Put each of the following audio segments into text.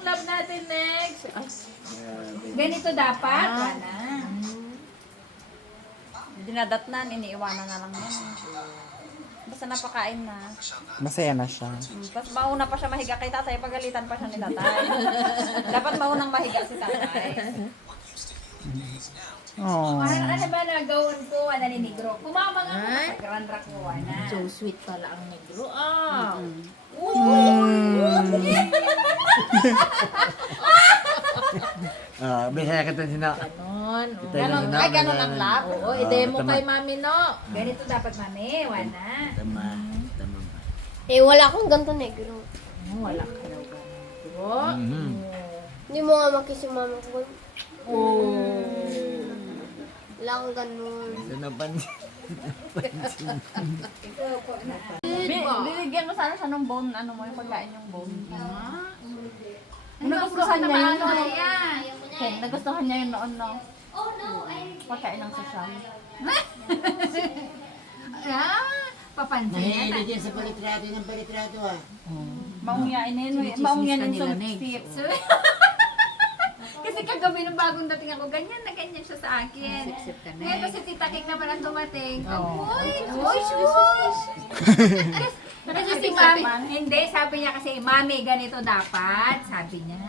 yung love natin next. Ganito dapat. Wala. Dinadatnan, iniiwanan na lang yan. Basta napakain na. Masaya na siya. Tapos mauna pa siya mahiga kay tatay, pagalitan pa siya ni tatay. Dapat maunang mahiga si tatay. Oh. Ano ba nagawin ko? Ano ni Negro? Kumama nga ako sa Grand Rock ko. So sweet pala ang negro. Ah. Bisaya ka ito sina. Ganon. Ito Ganon. yung Ay, sinabi ganon na- ang lap. Oo, Oo, i-demo tama. kay mami, no? Ganito dapat, mami. Wala. Tama. Tama. Eh, wala akong ganito negro. Wala ka daw negro. Mhm. Hindi mo nga makis yung mama ko. Wala akong ganun. Ito na pansin. Binigyan mo sana siya ng bone, ano mo, yung pagkain yung bone. Ano Nagustuhan niya yun, no? Yan. Okay, nagustuhan niya yun noon, no? Pagkain ng sosyal. Papansin. Nahihilig yan sa palitrato ng palitrato Maungyain na yun. Sinismis Maungyan ka yung nila, sumipsip. Kasi kagabi nung bagong dating ako, ganyan na ganyan siya sa akin. Sip-sip ka na Ngayon eh. kasi Tita King naman ang dumating. Oo. Uy, shush! Kasi si Mami, hindi, sabi niya kasi, Mami, ganito dapat. Sabi niya,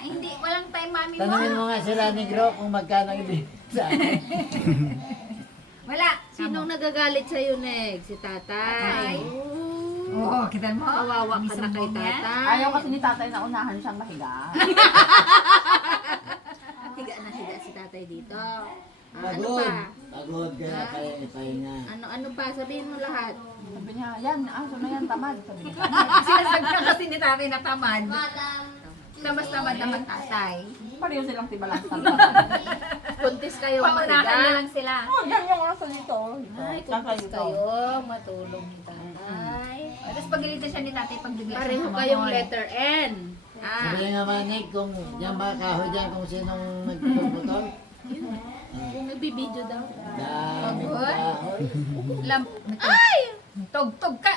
hindi, walang time, Mami mo. Tanungin mo nga sila ni Gro kung magkano ibig sa akin. Wala. Sinong nagagalit sa'yo, Neg? Si tatay. Oo, kita mo. Kawawa ka na kay Niya. tatay. Ayaw kasi ni tatay na unahan siyang mahiga. Higa na higa si tatay dito. Ano Pagod. pa? Pagod ka na kaya pahinga. Ano pa? Sabihin mo lahat. Sabi niya, yan, aso na yan, tamad. Sabi niya. Sinasabi na kasi ni tatay na tamad. Tamad naman tatay. Pareho silang tibalang sa Kuntis kayo Paunakan na mahiga. lang sila. Oh, yan yung aso nito. Ay, kuntis kayo. Matulong ni tatay. Tapos pagalitan siya ni tatay pag bigla siya Pareho tumamon. kayong letter N. Sabihin nga manig kung yan ba kahoy dyan kung sinong nagpuputol. Kung nagbibideo daw. Daming kahoy. Ay! Tog ka!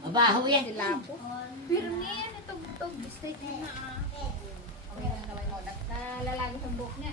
Mabaho yan. Sila po. Pirmi yan, tog. Mistake mo na. Lalagos ang buhok niya.